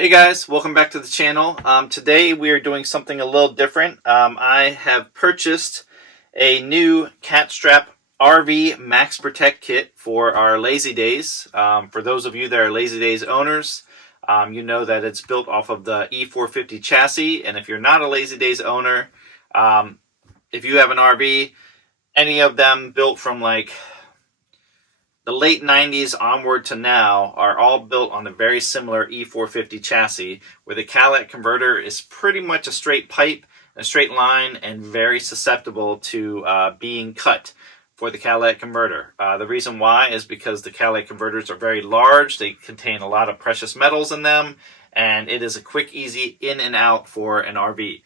Hey guys, welcome back to the channel. Today we are doing something a little different. I have purchased a new Catstrap RV Max Protect kit for our Lazy Days. For those of you that are Lazy Days owners, you know that it's built off of the E450 chassis. And if you're not a Lazy Days owner, if you have an RV, any of them built from like the late 90s onward to now are all built on a very similar E450 chassis, where the catalytic converter is pretty much a straight pipe, a straight line, and very susceptible to being cut for the catalytic converter. The reason why is because the catalytic converters are very large, they contain a lot of precious metals in them, and it is a quick, easy in and out for an RV.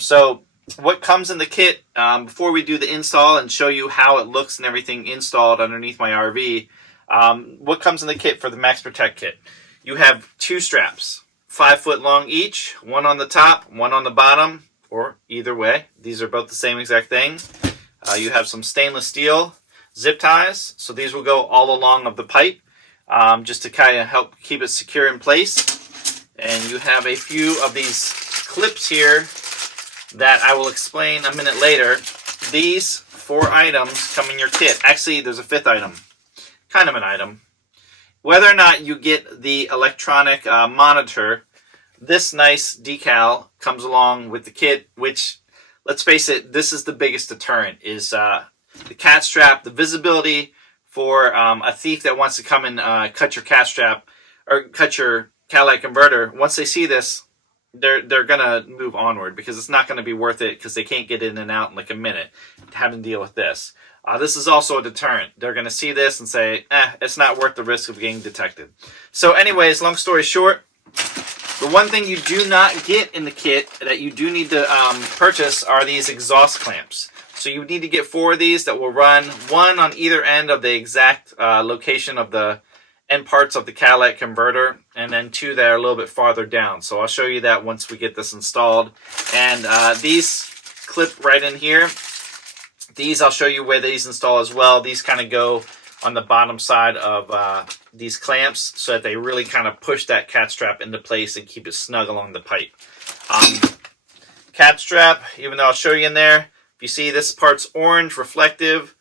So what comes in the kit, before we do the install and show you how it looks and everything installed underneath my RV, what comes in the kit for the Max Protect kit? You have two straps, 5 foot long each, one on the top, one on the bottom, or either way. These are both the same exact thing. You have some stainless steel zip ties, so these will go all along of the pipe, just to kind of help keep it secure in place. And you have a few of these clips here that I will explain a minute later. These 4 items come in your kit. Actually, there's a 5th item. Kind of an item. Whether or not you get the electronic monitor, this nice decal comes along with the kit, which, let's face it, this is the biggest deterrent, is the Catstrap, the visibility for a thief that wants to come and cut your Catstrap, or cut your catalytic converter. Once they see this, they're gonna move onward, because it's not gonna be worth it, because they can't get in and out in like a minute having to deal with this. This is also a deterrent. They're gonna see this and say, it's not worth the risk of getting detected. So anyways, long story short, the one thing you do not get in the kit that you do need to purchase are these exhaust clamps. So you need to get 4 of these that will run, one on either end of the exact location of the end parts of the catalytic converter, and then 2 that are a little bit farther down. So I'll show you that once we get this installed. And these clip right in here. These, I'll show you where these install as well. These kind of go on the bottom side of these clamps, so that they really kind of push that Catstrap into place and keep it snug along the pipe. Catstrap, even though I'll show you in there, if you see this part's orange, reflective,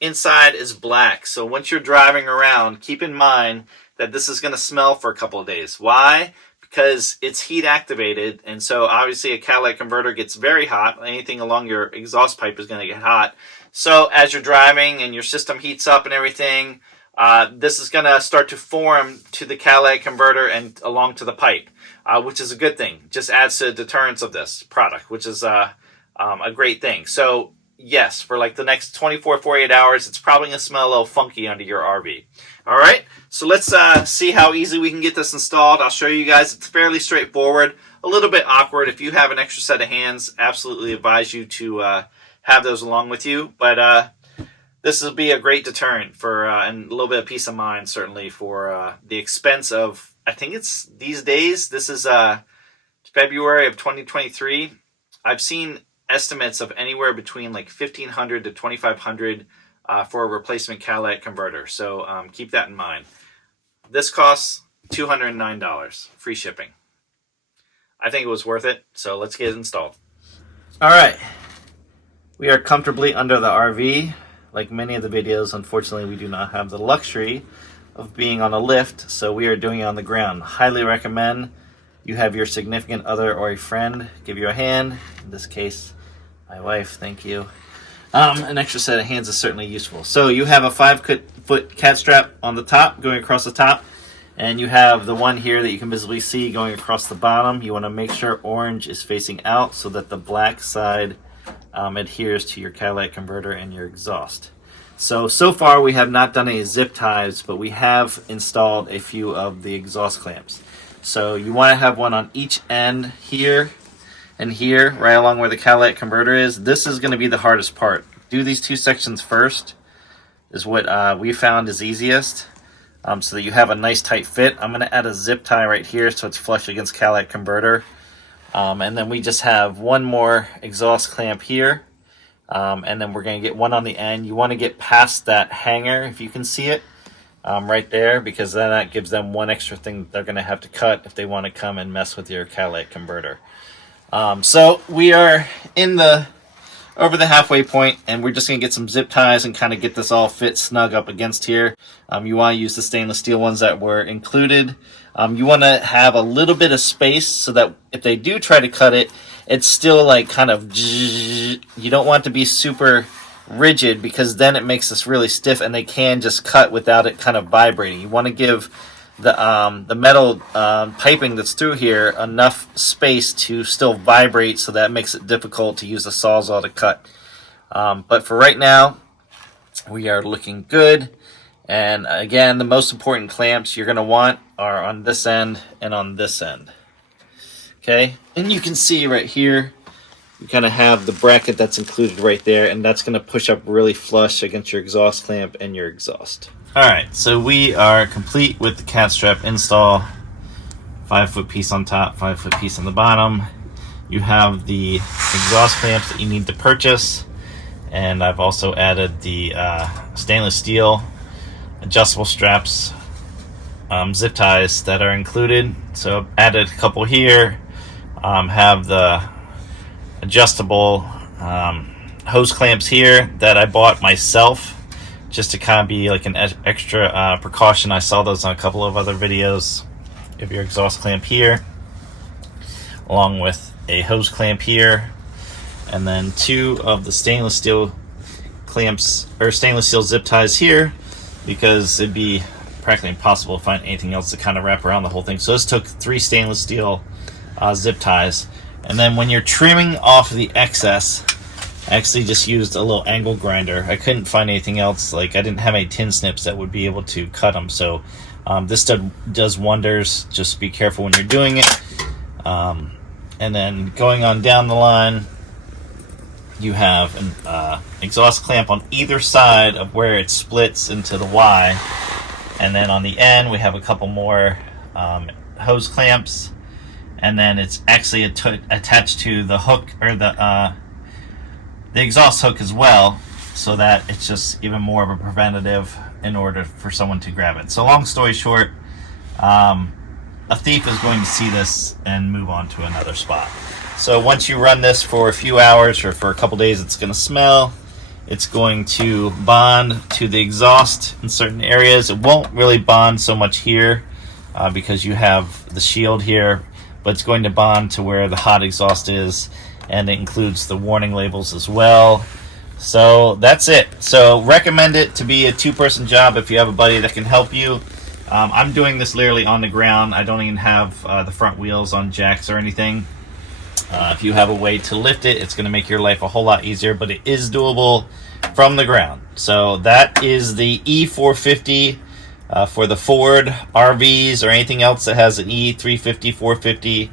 inside is black. So once you're driving around, keep in mind that this is going to smell for a couple of days. Why? Because it's heat activated, and so obviously a catalytic converter gets very hot. Anything along your exhaust pipe is going to get hot. So as you're driving and your system heats up and everything, this is going to start to form to the catalytic converter and along to the pipe, which is a good thing. Just adds to the deterrence of this product, which is a great thing. So yes, for like the next 24, 48 hours, it's probably going to smell a little funky under your RV. All right, so let's see how easy we can get this installed. I'll show you guys. It's fairly straightforward, a little bit awkward. If you have an extra set of hands, absolutely advise you to have those along with you. But this will be a great deterrent for, and a little bit of peace of mind, certainly, for the expense of, I think it's these days, this is February of 2023. I've seen estimates of anywhere between like $1,500 to $2,500 for a replacement catalytic converter. So keep that in mind. This costs $209, free shipping. I think it was worth it, so let's get it installed. All right, we are comfortably under the RV. Like many of the videos, unfortunately, we do not have the luxury of being on a lift, so we are doing it on the ground. Highly recommend you have your significant other or a friend give you a hand. In this case, my wife, thank you. An extra set of hands is certainly useful. So you have a 5-foot Catstrap on the top, going across the top, and you have the one here that you can visibly see going across the bottom. You want to make sure orange is facing out so that the black side adheres to your catalytic converter and your exhaust. So far we have not done any zip ties, but we have installed a few of the exhaust clamps. So you want to have one on each end here and here, right along where the catalytic converter is. This is going to be the hardest part. Do these 2 sections first is what we found is easiest, so that you have a nice tight fit. I'm going to add a zip tie right here so it's flush against catalytic converter. And then we just have one more exhaust clamp here, and then we're going to get one on the end. You want to get past that hanger if you can see it, right there, because then that gives them one extra thing that they're going to have to cut if they want to come and mess with your catalytic converter. So we are over the halfway point, and we're just going to get some zip ties and kind of get this all fit snug up against here. You want to use the stainless steel ones that were included. You want to have a little bit of space so that if they do try to cut it, it's still like kind of, you don't want it to be super rigid, because then it makes this really stiff and they can just cut without it kind of vibrating. You want to give the metal piping that's through here enough space to still vibrate, so that makes it difficult to use the Sawzall to cut. But for right now, we are looking good. And again, the most important clamps you're going to want are on this end and on this end. Okay, and you can see right here, you kind of have the bracket that's included right there, and that's going to push up really flush against your exhaust clamp and your exhaust. Alright, so we are complete with the cat strap install. 5-foot piece on top, 5-foot piece on the bottom. You have the exhaust clamps that you need to purchase, and I've also added the stainless steel adjustable straps, zip ties that are included. So I've added a couple here. Have the adjustable hose clamps here that I bought myself, just to kind of be like an extra precaution. I saw those on a couple of other videos. You have your exhaust clamp here, along with a hose clamp here, and then 2 of the stainless steel clamps, or stainless steel zip ties here, because it'd be practically impossible to find anything else to kind of wrap around the whole thing. So this took 3 stainless steel zip ties. And then when you're trimming off the excess, I actually just used a little angle grinder. I couldn't find anything else. Like, I didn't have any tin snips that would be able to cut them. So this does wonders. Just be careful when you're doing it. And then going on down the line, you have an exhaust clamp on either side of where it splits into the Y. And then on the end, we have a couple more hose clamps. And then it's actually attached to the hook, or the exhaust hook as well, so that it's just even more of a preventative in order for someone to grab it. So long story short, a thief is going to see this and move on to another spot. So once you run this for a few hours or for a couple days, it's going to smell. It's going to bond to the exhaust in certain areas. It won't really bond so much here because you have the shield here, but it's going to bond to where the hot exhaust is, and it includes the warning labels as well. So that's it. So recommend it to be a 2-person job if you have a buddy that can help you. I'm doing this literally on the ground. I don't even have the front wheels on jacks or anything. If you have a way to lift it, it's going to make your life a whole lot easier, but it is doable from the ground. So that is the E450 for the Ford RVs or anything else that has an E350, 450.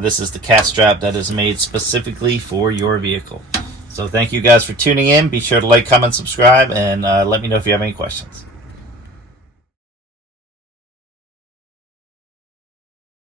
This is the cat strap that is made specifically for your vehicle. So thank you guys for tuning in. Be sure to like, comment, subscribe, and let me know if you have any questions.